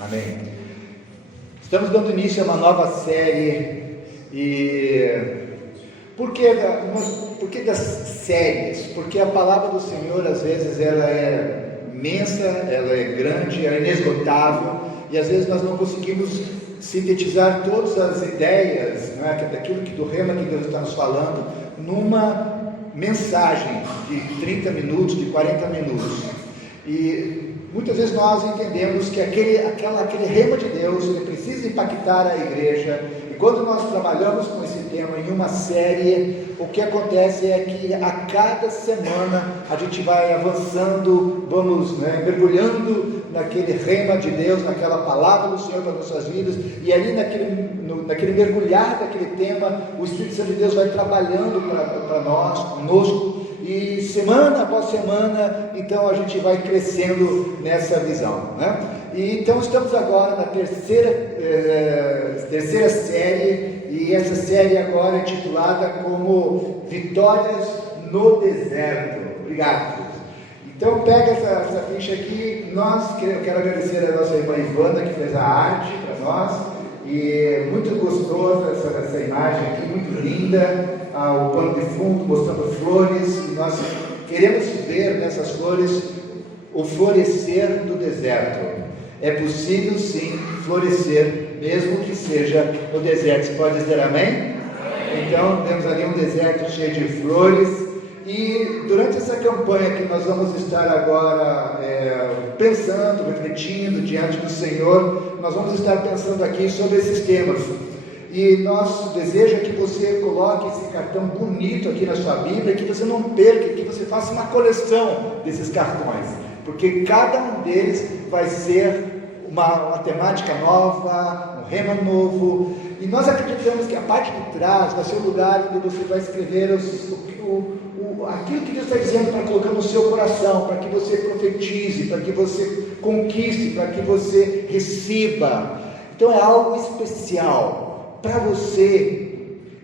Amém. Estamos dando início a uma nova série. E por que das séries? Porque a palavra do Senhor, às vezes, ela é imensa, ela é grande, ela é inesgotável, e às vezes nós não conseguimos sintetizar todas as ideias, não é, daquilo do rema que Deus está nos falando, numa mensagem de 30 minutos, de 40 minutos. E muitas vezes nós entendemos que aquele rema de Deus, ele precisa impactar a igreja. E quando nós trabalhamos com esse tema em uma série, o que acontece é que a cada semana a gente vai avançando, vamos mergulhando naquele rema de Deus, naquela palavra do Senhor para nossas vidas, e ali naquele mergulhar daquele tema, o Espírito Santo de Deus vai trabalhando para nós, conosco, e semana após semana, então a gente vai crescendo nessa visão, né? E então estamos agora na terceira série, e essa série agora é titulada como Vitórias no Deserto. Obrigado. Então pega essa ficha aqui. Eu quero agradecer a nossa irmã Ivana, que fez a arte para nós, e muito gostosa essa imagem aqui, muito linda, o pano de fundo mostrando flores, e nós queremos ver nessas flores o florescer do deserto. É possível sim florescer, mesmo que seja no deserto. Você pode dizer amém? Então temos ali um deserto cheio de flores. E durante essa campanha que nós vamos estar agora pensando, refletindo diante do Senhor, nós vamos estar pensando aqui sobre esses temas. E nosso desejo é que você coloque esse cartão bonito aqui na sua Bíblia, que você não perca, que você faça uma coleção desses cartões, porque cada um deles vai ser uma temática nova, um rema novo. E nós acreditamos que a parte de trás vai ser o lugar onde você vai escrever aquilo que Deus está dizendo, para colocar no seu coração, para que você profetize, para que você conquiste, para que você receba. Então é algo especial para você,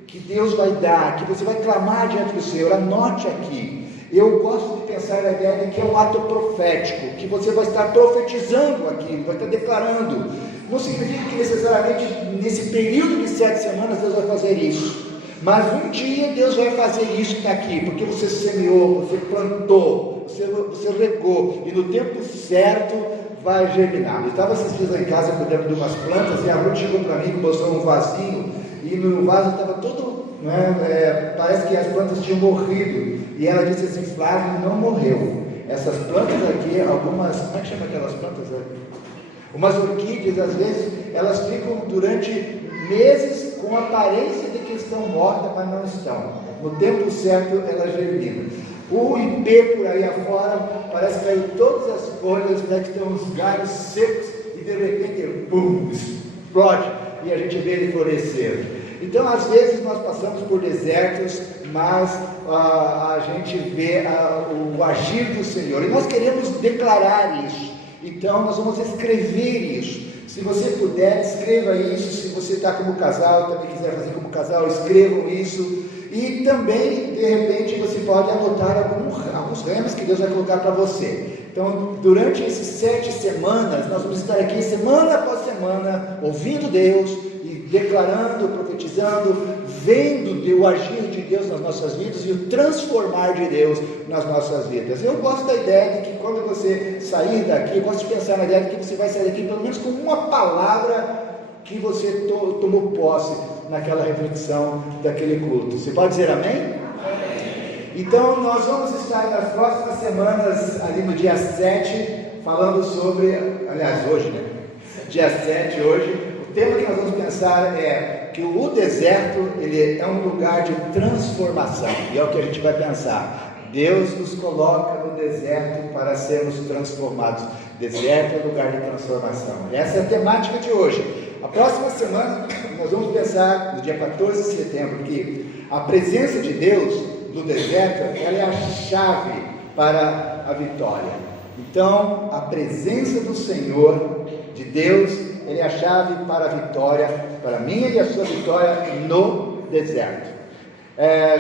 que Deus vai dar, que você vai clamar diante do Senhor. Anote aqui. Eu gosto de pensar na ideia de que é um ato profético, que você vai estar profetizando aquilo, vai estar declarando. Não significa que necessariamente nesse período de 7 semanas Deus vai fazer isso, mas um dia Deus vai fazer isso que está aqui, porque você semeou, você plantou, você regou, e no tempo certo vai germinar. Eu estava esses dias lá em casa cuidando de umas plantas, e a Ruth chegou para mim e mostrou um vasinho, e no vaso estava todo, parece que as plantas tinham morrido, e ela disse assim: Flávio, não morreu. Essas plantas aqui, algumas, como é que chama aquelas plantas aqui? Umas orquídeas, às vezes, elas ficam durante meses com a aparência de que estão mortas, mas não estão. No tempo certo, elas germinam. O ipê por aí afora, parece que caiu todas as folhas, que estão os galhos secos, e de repente, pum, explode, e a gente vê ele florescer. Então, às vezes, nós passamos por desertos, mas a gente vê o agir do Senhor, e nós queremos declarar isso. Então nós vamos escrever isso. Se você puder, escreva isso. Se você está como casal, também quiser fazer como casal, escrevam isso. E também, de repente, você pode anotar alguns remas que Deus vai colocar para você. Então, durante esses 7 semanas, nós vamos estar aqui semana após semana, ouvindo Deus e declarando, profetizando, vendo o agir de Deus nas nossas vidas e o transformar de Deus nas nossas vidas. Eu gosto da ideia de que quando você sair daqui, eu gosto de pensar na ideia de que você vai sair daqui pelo menos com uma palavra que você tomou posse naquela reflexão daquele culto. Você pode dizer amém? Então nós vamos estar nas próximas semanas, ali no dia 7, falando sobre, aliás hoje, dia 7 hoje, o tema que nós vamos pensar é que o deserto, ele é um lugar de transformação, e é o que a gente vai pensar. Deus nos coloca no deserto para sermos transformados. Deserto é lugar de transformação. Essa é a temática de hoje. A próxima semana nós vamos pensar no dia 14 de setembro, que a presença de Deus no deserto, ela é a chave para a vitória. Então, a presença do Senhor, de Deus, ele é a chave para a vitória, para a minha e a sua vitória no deserto.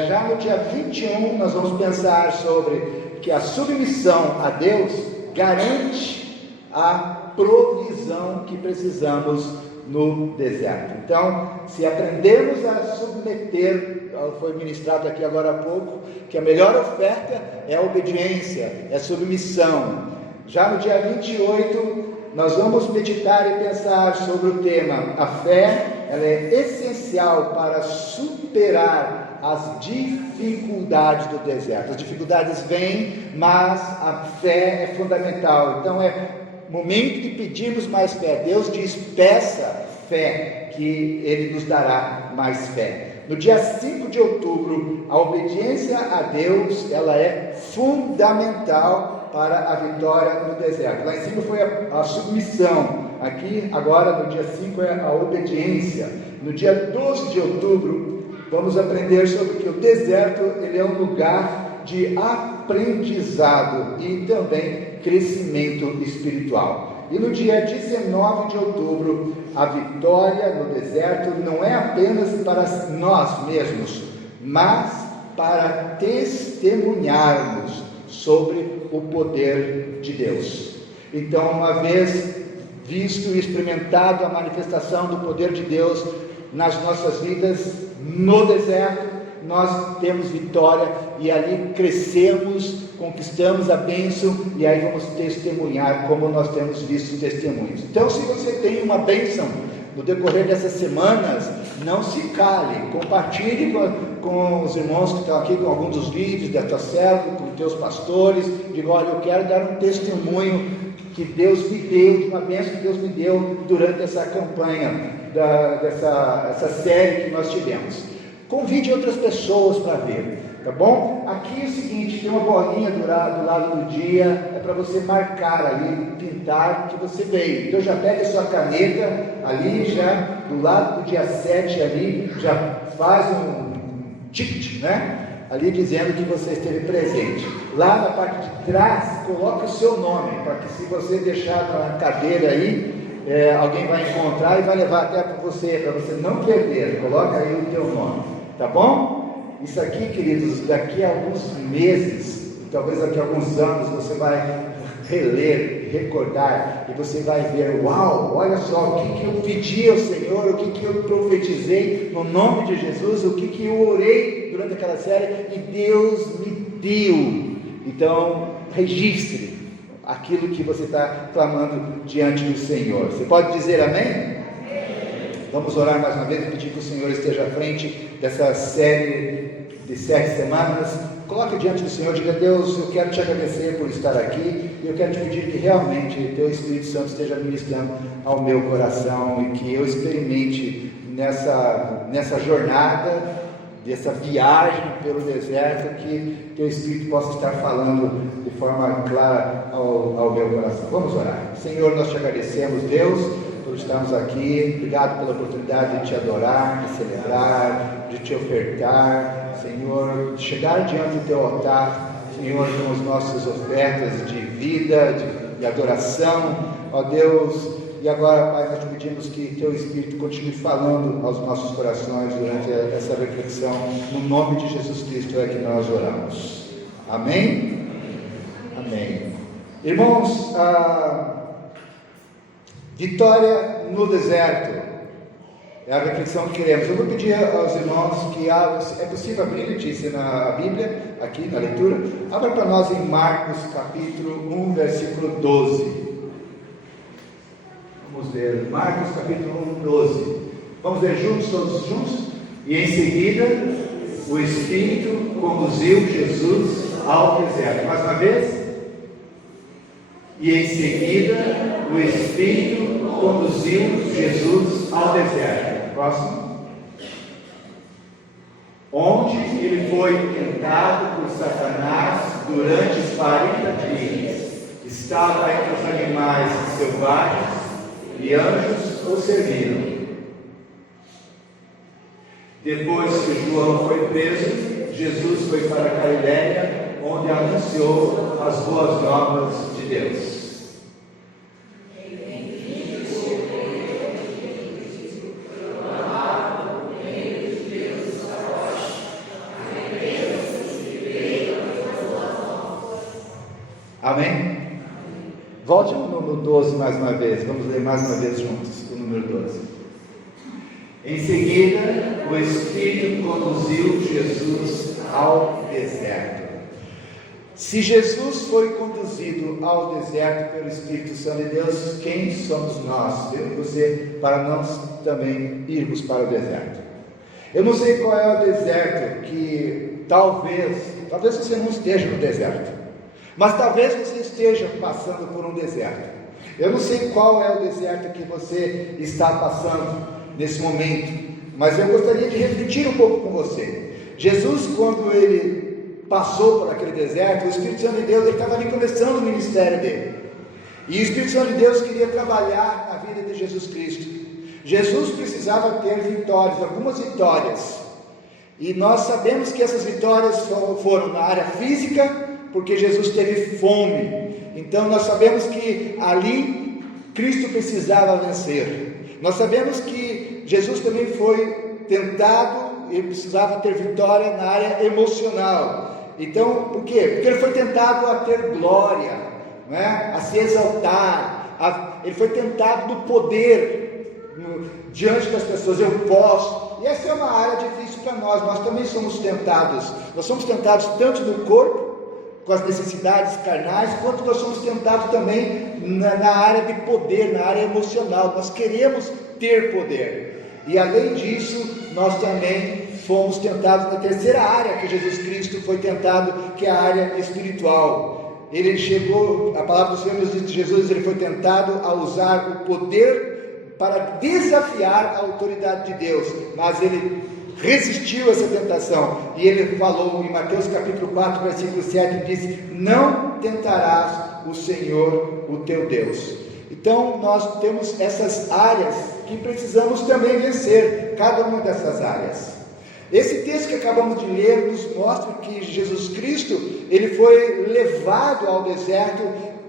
Já no dia 21, nós vamos pensar sobre que a submissão a Deus garante a provisão que precisamos no deserto. Então, se aprendemos a submeter, foi ministrado aqui agora há pouco, que a melhor oferta é a obediência, é a submissão. Já no dia 28, nós vamos meditar e pensar sobre o tema. A fé, ela é essencial para superar as dificuldades do deserto. As dificuldades vêm, mas a fé é fundamental. Então é momento de pedirmos mais fé. Deus diz: peça fé, que Ele nos dará mais fé. No dia 5 de outubro, a obediência a Deus, ela é fundamental para a vitória no deserto. Lá em cima foi a submissão. Aqui, agora, no dia 5, é a obediência. No dia 12 de outubro, vamos aprender sobre que o deserto, ele é um lugar de aprendizado e também crescimento espiritual. E no dia 19 de outubro, a vitória no deserto não é apenas para nós mesmos, mas para testemunharmos sobre o poder de Deus. Então, uma vez visto e experimentado a manifestação do poder de Deus nas nossas vidas, no deserto, nós temos vitória e ali crescemos, conquistamos a bênção e aí vamos testemunhar como nós temos visto testemunhos. Então, se você tem uma bênção no decorrer dessas semanas, não se cale, compartilhe com os irmãos que estão aqui, com alguns dos líderes da tua célula, com os teus pastores, diga: olha, eu quero dar um testemunho que Deus me deu, de uma bênção que Deus me deu durante essa campanha, essa série que nós tivemos. Convide outras pessoas para ver, tá bom? Aqui é o seguinte, tem uma bolinha do lado do dia, é para você marcar ali, pintar que você veio. Então já pega a sua caneta ali, já do lado do dia 7 ali, já faz um ticket, né? Ali dizendo que você esteve presente. Lá na parte de trás, coloque o seu nome, para que se você deixar na cadeira aí, alguém vai encontrar e vai levar até para você não perder. Coloca aí o teu nome, tá bom? Isso aqui, queridos, daqui a alguns meses, talvez daqui a alguns anos, você vai reler, recordar, e você vai ver: uau, olha só, o que eu pedi ao Senhor, o que eu profetizei no nome de Jesus, o que eu orei durante aquela série, e Deus me deu. Então, registre aquilo que você está clamando diante do Senhor. Você pode dizer amém? Vamos orar mais uma vez e pedir que o Senhor esteja à frente dessa série de 7 semanas. Coloque diante do Senhor, diga: Deus, eu quero te agradecer por estar aqui, e eu quero te pedir que realmente teu Espírito Santo esteja ministrando ao meu coração, e que eu experimente nessa jornada, dessa viagem pelo deserto, que teu Espírito possa estar falando de forma clara ao meu coração. Vamos orar. Senhor, nós te agradecemos, Deus, por estarmos aqui. Obrigado pela oportunidade de te adorar, de celebrar, de te ofertar, Senhor, de chegar diante do teu altar, Senhor, com as nossas ofertas de vida, de adoração, ó Deus. E agora, Pai, nós te pedimos que teu Espírito continue falando aos nossos corações durante essa reflexão. No nome de Jesus Cristo é que nós oramos. Amém? Amém. Irmãos, vitória no deserto é a reflexão que queremos. Eu vou pedir aos irmãos que é possível abrir, Letícia, na Bíblia, aqui na leitura. Abra para nós em Marcos capítulo 1, versículo 12. Vamos ver, Marcos capítulo 1, 12. Vamos ver juntos, todos juntos? E em seguida, o Espírito conduziu Jesus ao deserto. Mais uma vez. E em seguida, o Espírito conduziu Jesus ao deserto. Próximo. Onde ele foi tentado por Satanás durante os 40 dias. Estava entre os animais selvagens, e anjos o serviram. Depois que João foi preso, Jesus foi para a Galiléia, onde anunciou as boas novas de Deus. Amém? Volte no 12 mais uma vez. Vamos ler mais uma vez juntos, o número 12. Em seguida, o Espírito conduziu Jesus ao deserto. Se Jesus foi conduzido ao deserto pelo Espírito Santo de Deus, quem somos nós, eu e você, para nós também irmos para o deserto? Eu não sei qual é o deserto que talvez você não esteja no deserto, mas talvez você esteja passando por um deserto. Eu não sei qual é o deserto que você está passando nesse momento, mas eu gostaria de refletir um pouco com você. Jesus, quando ele passou por aquele deserto, o Espírito Santo de Deus, ele estava ali começando o ministério dele, e o Espírito Santo de Deus queria trabalhar na vida de Jesus Cristo. Jesus precisava ter vitórias, algumas vitórias, e nós sabemos que essas vitórias foram na área física, porque Jesus teve fome. Então nós sabemos que ali Cristo precisava vencer. Nós sabemos que Jesus também foi tentado, ele precisava ter vitória na área emocional. Então, por quê? Porque ele foi tentado a ter glória, não é? A se exaltar, ele foi tentado no poder, diante das pessoas. Eu posso, e essa é uma área difícil para nós também somos tentados. Nós somos tentados tanto no corpo, com as necessidades carnais, quanto nós somos tentados também na área de poder, na área emocional. Nós queremos ter poder, e além disso, nós também fomos tentados na terceira área que Jesus Cristo foi tentado, que é a área espiritual. Ele chegou, a palavra do Senhor nos diz que Jesus, ele foi tentado a usar o poder para desafiar a autoridade de Deus, mas ele resistiu a essa tentação, e ele falou em Mateus capítulo 4, versículo 7, diz: não tentarás o Senhor, o teu Deus. Então nós temos essas áreas que precisamos também vencer, cada uma dessas áreas. Esse texto que acabamos de ler nos mostra que Jesus Cristo, ele foi levado ao deserto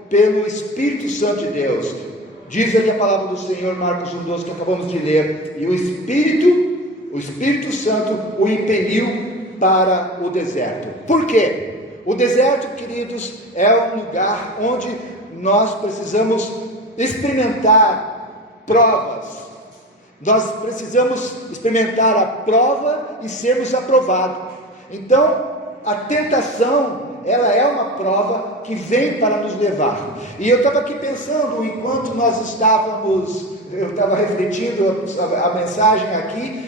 pelo Espírito Santo de Deus. Diz ali a palavra do Senhor, Marcos 1,12, que acabamos de ler, e o Espírito Santo o impeliu para o deserto. Por quê? O deserto, queridos, é um lugar onde nós precisamos experimentar provas. Nós precisamos experimentar a prova e sermos aprovados. Então, a tentação, ela é uma prova que vem para nos levar. E eu estava aqui pensando, enquanto nós eu estava refletindo a mensagem aqui,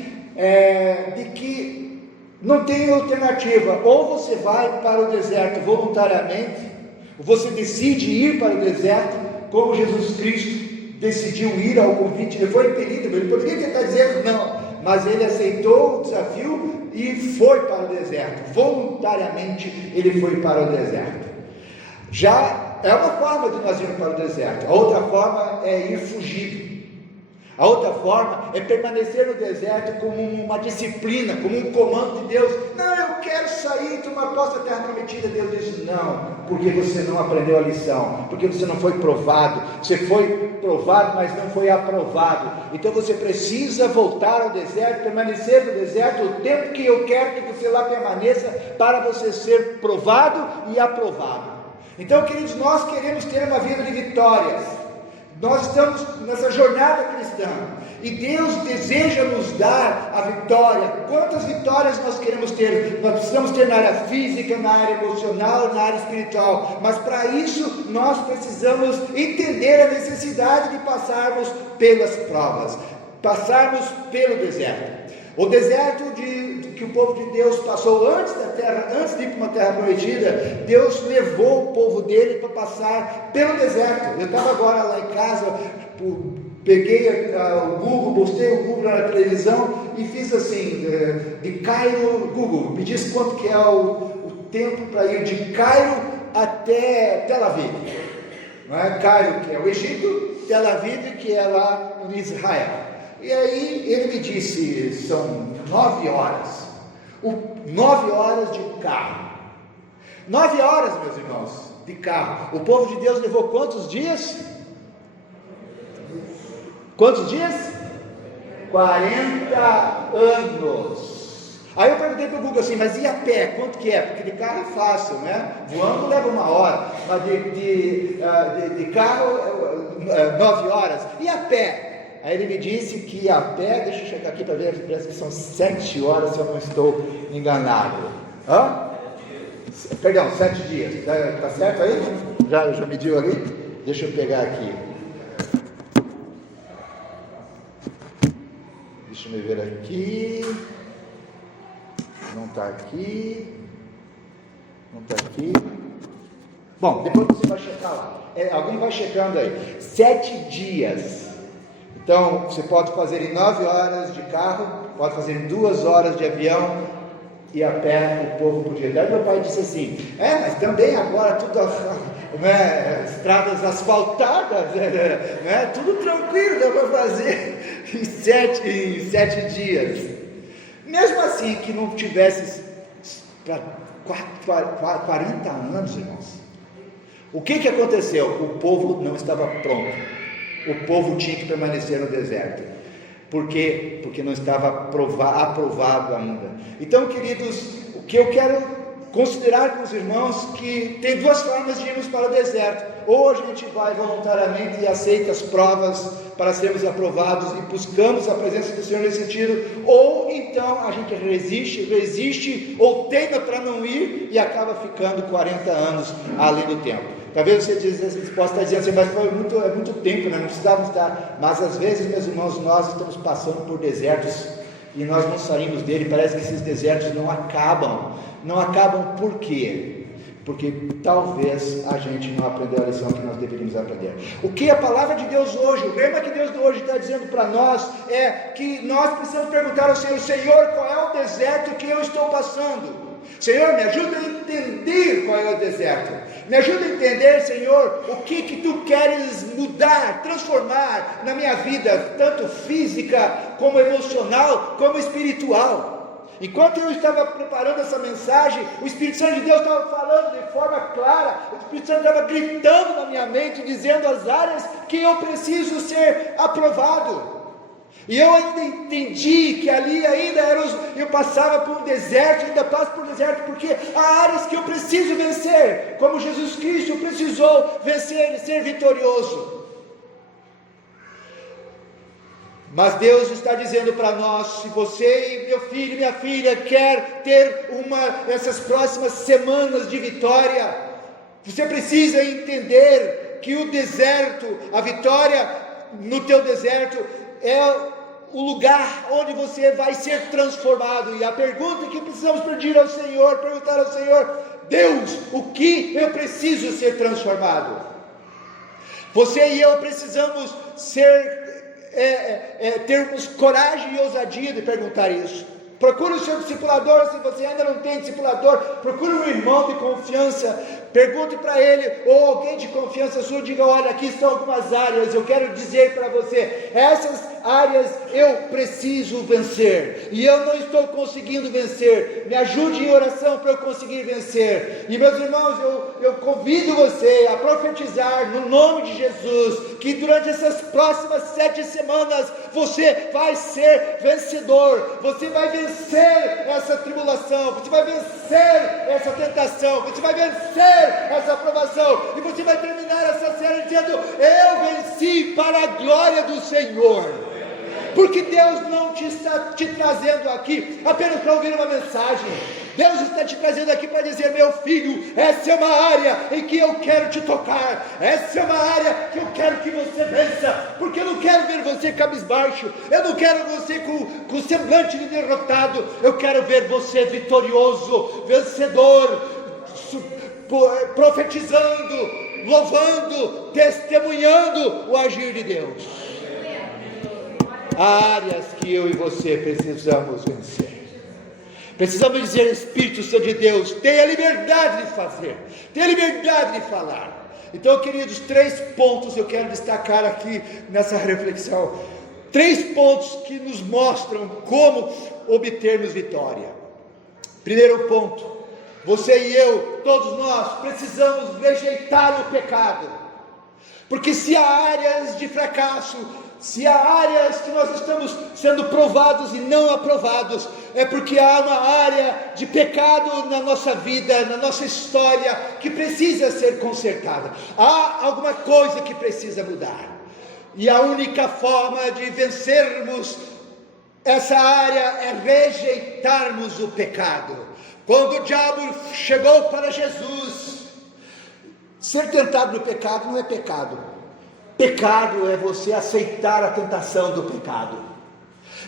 de que não tem alternativa. Ou você vai para o deserto voluntariamente, ou você decide ir para o deserto, como Jesus Cristo decidiu ir ao convite. Ele foi impelido, ele poderia tentar dizer não, mas ele aceitou o desafio e foi para o deserto. Voluntariamente ele foi para o deserto. Já é uma forma de nós irmos para o deserto. A outra forma é ir fugido. A outra forma é permanecer no deserto como uma disciplina, como um comando de Deus. Não, eu quero sair e tomar posse da terra prometida. Deus diz: não, porque você não aprendeu a lição, porque você não foi provado. Você foi provado, mas não foi aprovado. Então você precisa voltar ao deserto, permanecer no deserto o tempo que eu quero que você lá permaneça, para você ser provado e aprovado. Então, queridos, nós queremos ter uma vida de vitórias. Nós estamos nessa jornada cristã, e Deus deseja nos dar a vitória. Quantas vitórias nós queremos ter? Nós precisamos ter na área física, na área emocional, na área espiritual, mas para isso nós precisamos entender a necessidade de passarmos pelas provas, passarmos pelo deserto. O deserto que o povo de Deus passou antes de ir para uma terra prometida, Deus levou o povo dele para passar pelo deserto. Eu estava agora lá em casa, peguei o Google, postei o Google na televisão e fiz assim, de Cairo, Google, me diz quanto que é o tempo para ir de Cairo até Tel Aviv. Não é? Cairo, que é o Egito, Tel Aviv, que é lá em Israel. E aí ele me disse: são 9 horas, 9 horas de carro. 9 horas, meus irmãos, de carro. O povo de Deus levou quantos dias? Quantos dias? 40 anos. Aí eu perguntei para o Google assim: mas e a pé, quanto que é? Porque de carro é fácil, né? Voando leva 1 hora, mas de carro 9 horas, e a pé? Aí ele me disse que a pé, deixa eu checar aqui para ver, parece que são 7 horas, se eu não estou enganado. Perdão, 7 dias, está certo aí? Já mediu ali? Deixa eu pegar aqui. Deixa eu ver aqui. Não está aqui. Não está aqui. Bom, depois você vai checar lá. Alguém vai checando aí. 7 dias. Então, você pode fazer em 9 horas de carro, pode fazer em 2 horas de avião, e a pé o povo podia. Daí meu pai disse assim, mas também agora tudo, estradas asfaltadas, tudo tranquilo, dá para fazer em 7 dias. Mesmo assim, que não tivesse para 40 anos, irmãos, o que aconteceu? O povo não estava pronto, o povo tinha que permanecer no deserto. Por quê? Porque não estava aprovado ainda. Então, queridos, o que eu quero considerar com os irmãos, que tem 2 formas de irmos para o deserto. Ou a gente vai voluntariamente e aceita as provas para sermos aprovados e buscamos a presença do Senhor nesse sentido, ou então a gente resiste ou teima para não ir e acaba ficando 40 anos além do tempo. Talvez você possa estar dizendo assim, mas é muito tempo, não precisávamos estar. Mas às vezes, meus irmãos, nós estamos passando por desertos e nós não saímos dele. Parece que esses desertos não acabam. Não acabam por quê? Porque talvez a gente não aprendeu a lição que nós deveríamos aprender. O que a palavra de Deus hoje, o lema que Deus hoje está dizendo para nós é que nós precisamos perguntar ao Senhor: Senhor, qual é o deserto que eu estou passando? Senhor, me ajuda a entender qual é o deserto. Me ajuda a entender, Senhor, o que Tu queres mudar, transformar na minha vida, tanto física, como emocional, como espiritual. Enquanto eu estava preparando essa mensagem, o Espírito Santo de Deus estava falando de forma clara, o Espírito Santo estava gritando na minha mente, dizendo as áreas que eu preciso ser aprovado. E eu ainda entendi que ali ainda eu passava por um deserto, ainda passo por um deserto, porque há áreas que eu preciso vencer, como Jesus Cristo precisou vencer e ser vitorioso. Mas Deus está dizendo para nós: se você e meu filho e minha filha quer ter essas próximas semanas de vitória, você precisa entender que o deserto, a vitória no teu deserto é o lugar onde você vai ser transformado. E a pergunta que precisamos perguntar ao Senhor: Deus, o que eu preciso ser transformado? Você e eu precisamos termos coragem e ousadia de perguntar isso. Procure o seu discipulador. Se você ainda não tem discipulador, procure um irmão de confiança, pergunte para ele, ou alguém de confiança sua, diga: olha, aqui estão algumas áreas, eu quero dizer para você, essas áreas eu preciso vencer, e eu não estou conseguindo vencer, me ajude em oração para eu conseguir vencer. E meus irmãos, eu convido você a profetizar no nome de Jesus, que durante essas próximas 7 semanas, você vai ser vencedor, você vai vencer essa tribulação, você vai vencer essa tentação, você vai vencer essa aprovação, e você vai terminar essa série dizendo: eu venci para a glória do Senhor. Porque Deus não está te trazendo aqui apenas para ouvir uma mensagem. Deus está te trazendo aqui para dizer: meu filho, essa é uma área em que eu quero te tocar, essa é uma área que eu quero que você vença, porque eu não quero ver você cabisbaixo, eu não quero você com semblante de derrotado, eu quero ver você vitorioso, vencedor, profetizando, louvando, testemunhando o agir de Deus. Há áreas que eu e você precisamos vencer. Precisamos dizer: Espírito Santo de Deus, tenha liberdade de fazer, tenha liberdade de falar. Então, queridos, 3 pontos eu quero destacar aqui nessa reflexão. 3 pontos que nos mostram como obtermos vitória. Primeiro ponto: você e eu, todos nós, precisamos rejeitar o pecado. Porque se há áreas de de fracasso, se há áreas que nós estamos sendo provados e não aprovados, é porque há uma área de pecado na nossa vida, na nossa história, que precisa ser consertada. Há alguma coisa que precisa mudar. E a única forma de vencermos essa área é rejeitarmos o pecado. Quando o diabo chegou para Jesus, ser tentado no pecado não é pecado. Pecado é você aceitar a tentação do pecado.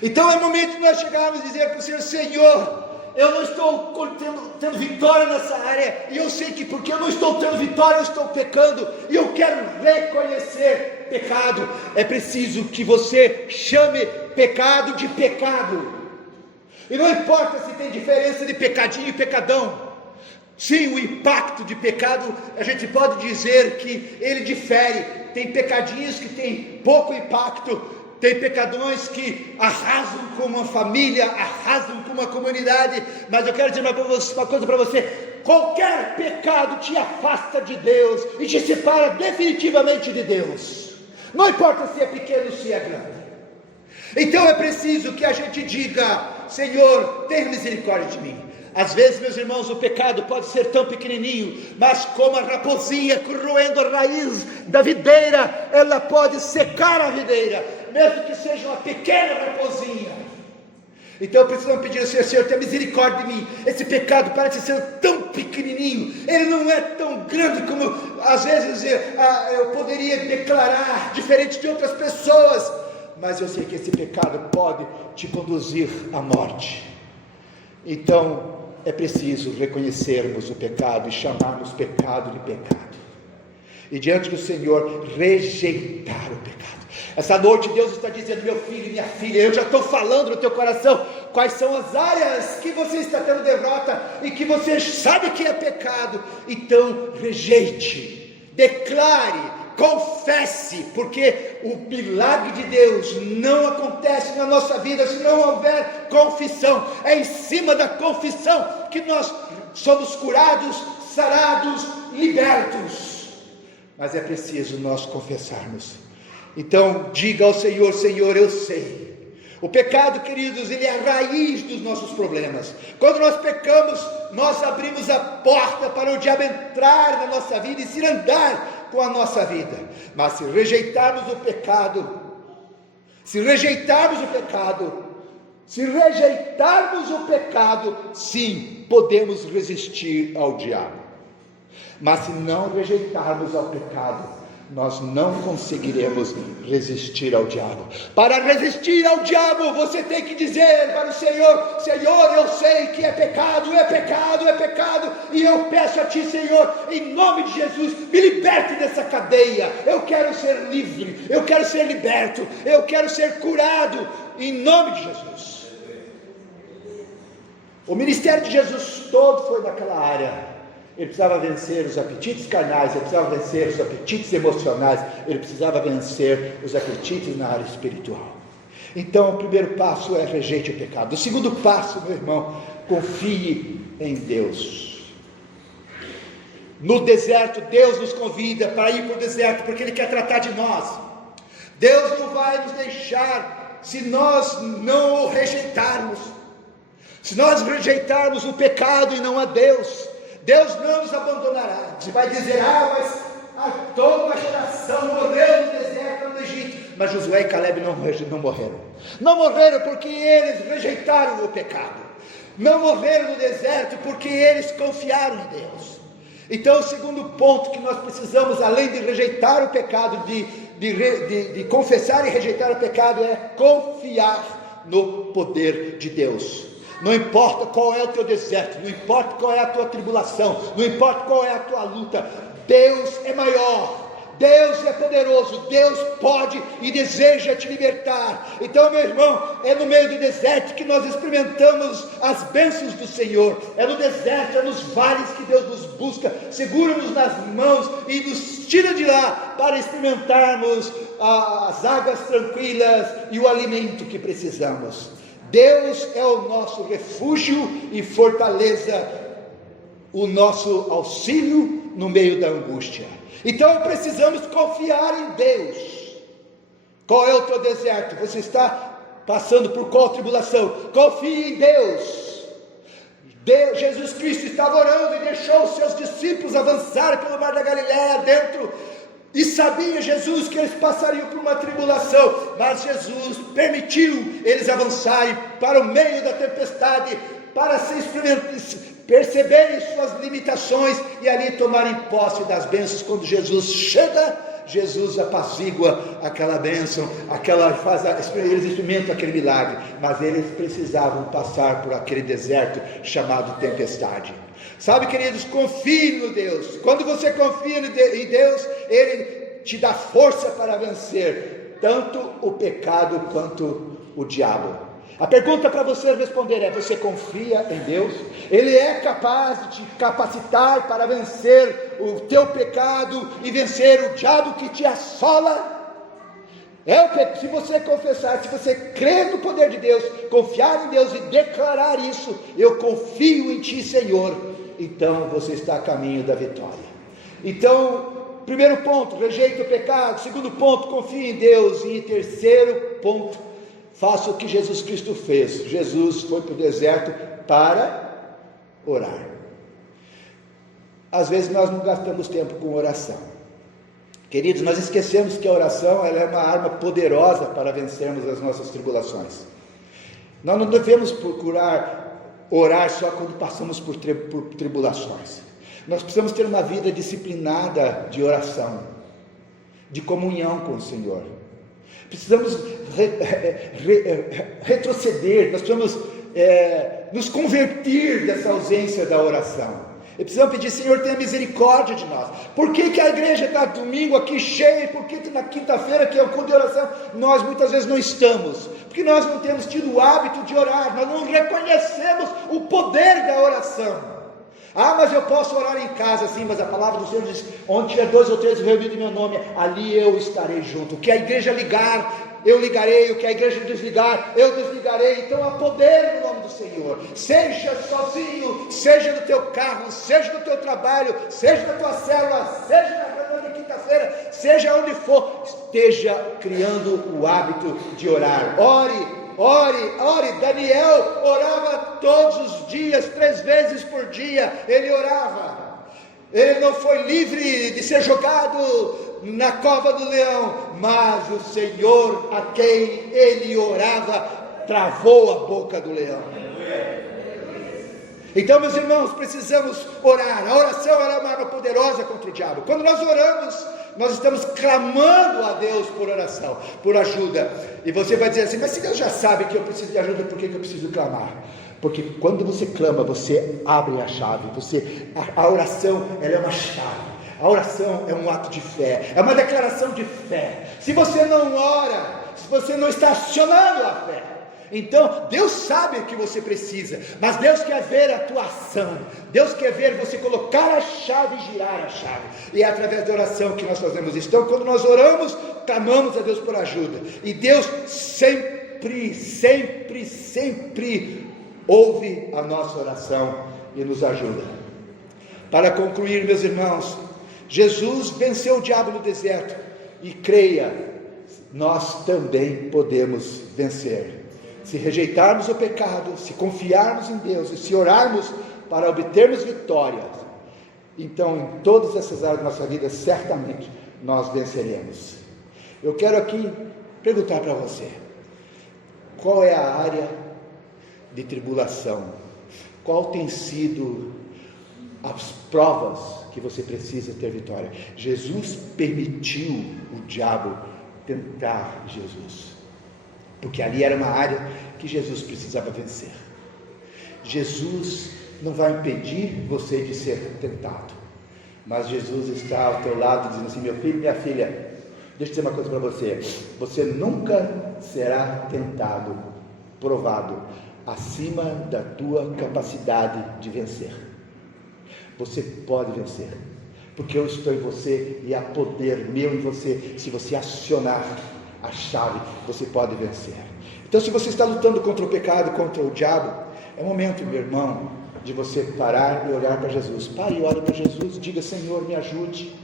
Então é o momento de nós chegarmos e dizer para o Senhor: Senhor, eu não estou tendo vitória nessa área, e eu sei que porque eu não estou tendo vitória, eu estou pecando, e eu quero reconhecer pecado. É preciso que você chame pecado de pecado, e não importa se tem diferença de pecadinho e pecadão. Sim, o impacto de pecado, a gente pode dizer que ele difere. Tem pecadinhos que tem pouco impacto, tem pecadões que arrasam com uma família, arrasam com uma comunidade. Mas eu quero dizer uma coisa para você: qualquer pecado te afasta de Deus e te separa definitivamente de Deus, não importa se é pequeno ou se é grande. Então é preciso que a gente diga: Senhor, tenha misericórdia de mim. Às vezes, meus irmãos, o pecado pode ser tão pequenininho, mas como a raposinha corroendo a raiz da videira, ela pode secar a videira, mesmo que seja uma pequena raposinha. Então precisamos pedir ao Senhor: Senhor, tenha misericórdia de mim. Esse pecado parece ser tão pequenininho, ele não é tão grande como às vezes eu poderia declarar, diferente de outras pessoas, mas eu sei que esse pecado pode te conduzir à morte. Então é preciso reconhecermos o pecado e chamarmos pecado de pecado, e diante do Senhor rejeitar o pecado. Essa noite Deus está dizendo: meu filho e minha filha, eu já estou falando no teu coração quais são as áreas que você está tendo derrota e que você sabe que é pecado. Então rejeite, declare, confesse, porque o milagre de Deus não acontece na nossa vida se não houver confissão. É em cima da confissão que nós somos curados, sarados, libertos. Mas é preciso nós confessarmos. Então diga ao Senhor: Senhor, eu sei. O pecado, queridos, ele é a raiz dos nossos problemas. Quando nós pecamos, nós abrimos a porta para o diabo entrar na nossa vida e se andar com a nossa vida. Mas se rejeitarmos o pecado, sim, podemos resistir ao diabo. Mas se não rejeitarmos ao pecado, nós não conseguiremos resistir ao diabo. Para resistir ao diabo, você tem que dizer para o Senhor: Senhor, eu sei que é pecado, e eu peço a Ti, Senhor, em nome de Jesus, me liberte dessa cadeia. Eu quero ser livre, eu quero ser liberto, eu quero ser curado, em nome de Jesus. O ministério de Jesus todo foi naquela área. Ele precisava vencer os apetites carnais, ele precisava vencer os apetites emocionais, ele precisava vencer os apetites na área espiritual. Então o primeiro passo é: rejeite o pecado. O segundo passo, meu irmão, confie em Deus. No deserto, Deus nos convida para ir para o deserto, porque Ele quer tratar de nós. Deus não vai nos deixar se nós não o rejeitarmos. Se nós rejeitarmos o pecado e não a Deus, Deus não nos abandonará. Você vai dizer: mas toda uma geração morreu no deserto, no Egito. Mas Josué e Caleb não morreram. Não morreram porque eles rejeitaram o pecado. Não morreram no deserto porque eles confiaram em Deus. Então o segundo ponto que nós precisamos, além de rejeitar o pecado, de confessar e rejeitar o pecado, é confiar no poder de Deus. Não importa qual é o teu deserto, não importa qual é a tua tribulação, não importa qual é a tua luta, Deus é maior, Deus é poderoso, Deus pode e deseja te libertar. Então, meu irmão, é no meio do deserto que nós experimentamos as bênçãos do Senhor. É no deserto, é nos vales que Deus nos busca, segura-nos nas mãos e nos tira de lá para experimentarmos as águas tranquilas e o alimento que precisamos. Deus é o nosso refúgio e fortaleza, o nosso auxílio no meio da angústia. Então precisamos confiar em Deus. Qual é o teu deserto? Você está passando por qual tribulação? Confie em Deus. Jesus Cristo estava orando e deixou os seus discípulos avançarem pelo mar da Galileia dentro, e sabia Jesus que eles passariam por uma tribulação, mas Jesus permitiu eles avançarem para o meio da tempestade, para se perceberem suas limitações e ali tomarem posse das bênçãos. Quando Jesus chega, Jesus apazigua aquela bênção, eles experimentam aquele milagre, mas eles precisavam passar por aquele deserto chamado tempestade. Sabe, queridos, confie no Deus. Quando você confia em Deus, Ele te dá força para vencer tanto o pecado quanto o diabo. A pergunta para você responder é: você confia em Deus? Ele é capaz de te capacitar para vencer o teu pecado e vencer o diabo que te assola? Se você confessar, se você crer no poder de Deus, confiar em Deus e declarar isso: eu confio em Ti, Senhor, então você está a caminho da vitória. Então, primeiro ponto, rejeita o pecado. Segundo ponto, confie em Deus. E terceiro ponto, faça o que Jesus Cristo fez. Jesus foi para o deserto para orar. Às vezes nós não gastamos tempo com oração. Queridos, nós esquecemos que a oração ela é uma arma poderosa para vencermos as nossas tribulações. Nós não devemos procurar orar só quando passamos por tribulações. Nós precisamos ter uma vida disciplinada de oração, de comunhão com o Senhor. Precisamos retroceder, nós precisamos nos converter dessa ausência da oração. E precisamos pedir: Senhor, tenha misericórdia de nós. Por que a igreja está domingo aqui cheia? Por que na quinta-feira, que é o culto de oração, nós muitas vezes não estamos? Porque nós não temos tido o hábito de orar, nós não reconhecemos o poder da oração. Mas eu posso orar em casa, sim, mas a palavra do Senhor diz: onde tiver 2 ou 3 reunidos em meu nome, ali eu estarei junto. O que a igreja ligar, eu ligarei. O que a igreja desligar, eu desligarei. Então há poder no nome do Senhor. Seja sozinho, seja no teu carro, seja no teu trabalho, seja na tua célula, seja na reunião de quinta-feira, seja onde for, esteja criando o hábito de orar. Ore. Daniel orava todos os dias, 3 vezes por dia ele orava. Ele não foi livre de ser jogado na cova do leão, mas o Senhor a quem ele orava travou a boca do leão. Então, meus irmãos, precisamos orar. A oração é uma arma poderosa contra o diabo. Quando nós oramos, nós estamos clamando a Deus por oração, por ajuda. E você vai dizer assim: mas se Deus já sabe que eu preciso de ajuda, por que eu preciso clamar? Porque quando você clama, você abre a chave. A oração, ela é uma chave. A oração é um ato de fé, é uma declaração de fé. Se você não ora, se você não está acionando a fé, então Deus sabe o que você precisa, mas Deus quer ver a tua ação. Deus quer ver você colocar a chave e girar a chave. E é através da oração que nós fazemos isso. Então, quando nós oramos, clamamos a Deus por ajuda. E Deus sempre ouve a nossa oração e nos ajuda. Para concluir, meus irmãos, Jesus venceu o diabo no deserto. E creia, nós também podemos vencer. Se rejeitarmos o pecado, se confiarmos em Deus e se orarmos para obtermos vitórias, então em todas essas áreas da nossa vida, certamente nós venceremos. Eu quero aqui perguntar para você: qual é a área de tribulação? Qual tem sido as provas que você precisa ter vitória? Jesus permitiu o diabo tentar Jesus, porque ali era uma área que Jesus precisava vencer. Jesus não vai impedir você de ser tentado, mas Jesus está ao teu lado dizendo assim: meu filho, minha filha, deixa eu dizer uma coisa para você: você nunca será tentado, provado, acima da tua capacidade de vencer. Você pode vencer, porque eu estou em você e há poder meu em você. Se você acionar a chave, você pode vencer. Então, se você está lutando contra o pecado, contra o diabo, é momento, meu irmão, de você parar e olhar para Jesus. Pare e olhe para Jesus, diga: Senhor, me ajude.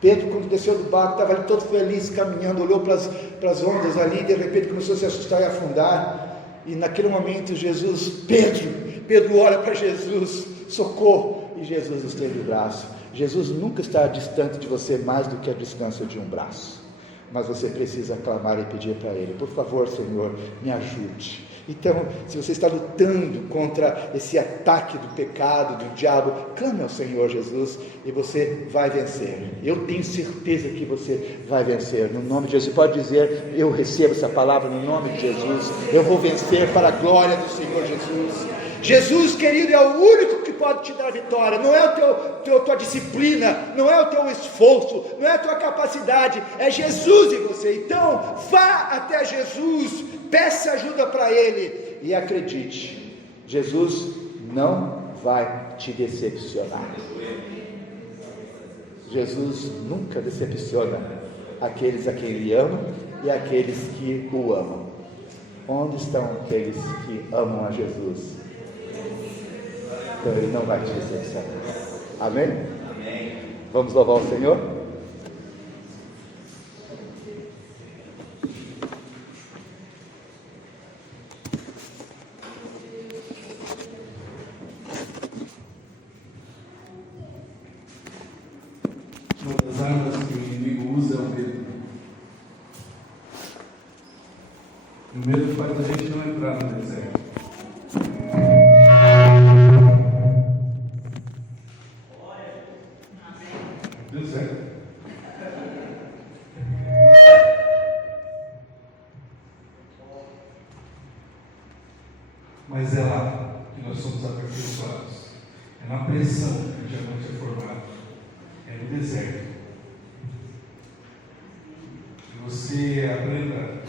Pedro, quando desceu do barco, estava ali todo feliz, caminhando, olhou para as ondas ali, de repente começou a se assustar e afundar. E naquele momento Pedro olha para Jesus, socorro, e Jesus estende o braço. Jesus nunca está distante de você mais do que a distância de um braço, mas você precisa clamar e pedir para Ele: por favor, Senhor, me ajude. Então, se você está lutando contra esse ataque do pecado, do diabo, clame ao Senhor Jesus e você vai vencer. Eu tenho certeza que você vai vencer, no nome de Jesus. Você pode dizer: eu recebo essa palavra no nome de Jesus, eu vou vencer para a glória do Senhor Jesus. Jesus, querido, é o único que pode te dar vitória. Não é a tua disciplina, não é o teu esforço, não é a tua capacidade, é Jesus em você. Então vá até Jesus, peça ajuda para Ele e acredite, Jesus não vai te decepcionar. Jesus nunca decepciona aqueles a quem Ele ama e aqueles que o amam. Onde estão aqueles que amam a Jesus? Então Ele não vai te decepcionar. Amém? Amém. Vamos louvar o Senhor? Uma das armas que o inimigo usa é o medo. O medo faz a gente não entrar no deserto. Deu certo? Mas é lá que nós somos aperfeiçoados. É na pressão que o diamante é formado. É no deserto. Que você aprenda